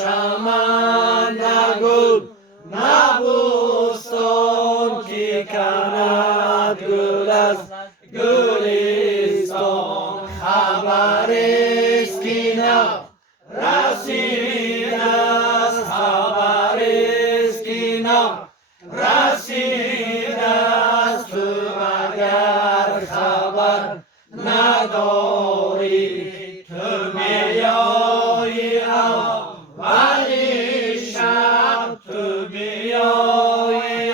چمن نه گل نه بوستان که کند گل از گلستان خبرست که نه رسیده است خبرست که نه رسیده است تو اگر خبر نداری تو میایی اولی شب تو بیایی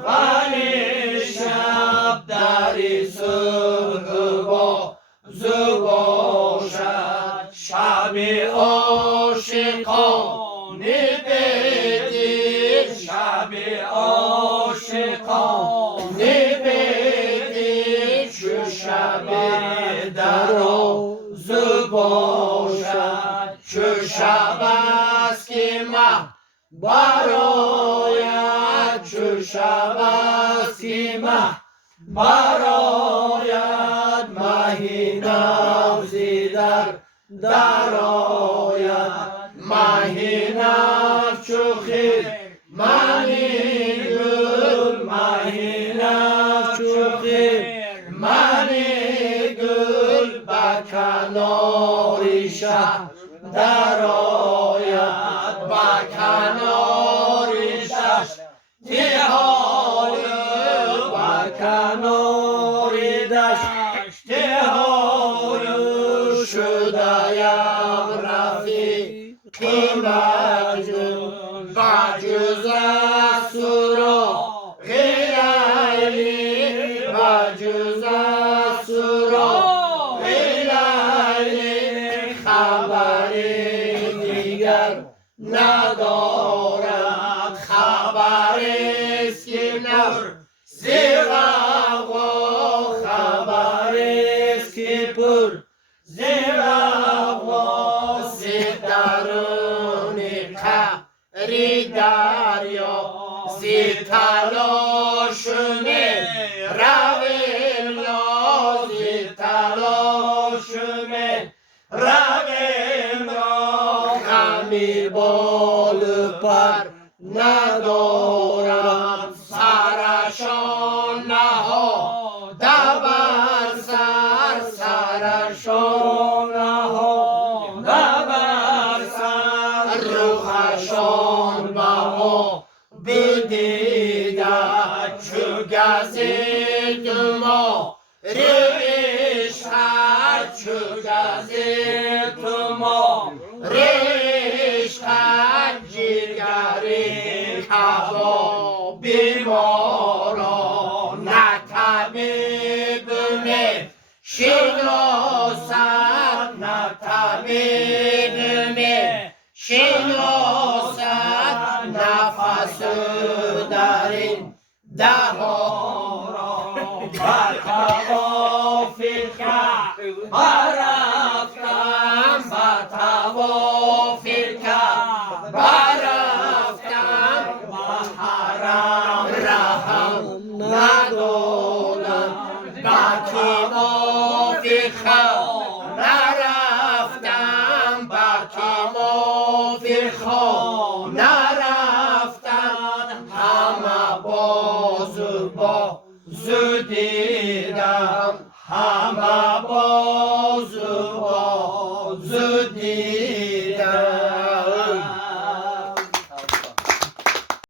اولی شب در صبح باز باشد شب عاشقانه بدید شب عاشقانه بدید چو شب دراز باشد چو شب است که مه برآید چو شب است که مه برآید مه نوزی درآید مه نو چو خرمنی گل مه نو چو خرمنی گل به کنار شهر درآید به کنار شهر تهال به کنار دشت تهال شده‌ام رفیق مجنون بجز از سراغ لیلی بجز از سراغ لیلی خبری دیگر ندارد خبرست که نور زیغوا خبرست که پر زیغوا درون قعر دریا زی تلاش می رویم را زی تلاش می رویم را غمی بال پر ندارم سرشان نهاده بر سر سرشان نهاده بر سر رخشان به ما بدیده چو گزید ما عشقت چو گزید ما عشقت جگر کباب ما را نه طبیب می شناسد نه طبیب می شناسد نفس در این دهان را بر طواف کعبه رفتم بر طواف کعبه رفتم به حرم رهم ندادم به طواف خانه رفتم به طواف خانه رفتم همه باز دیدم همه باز دیدم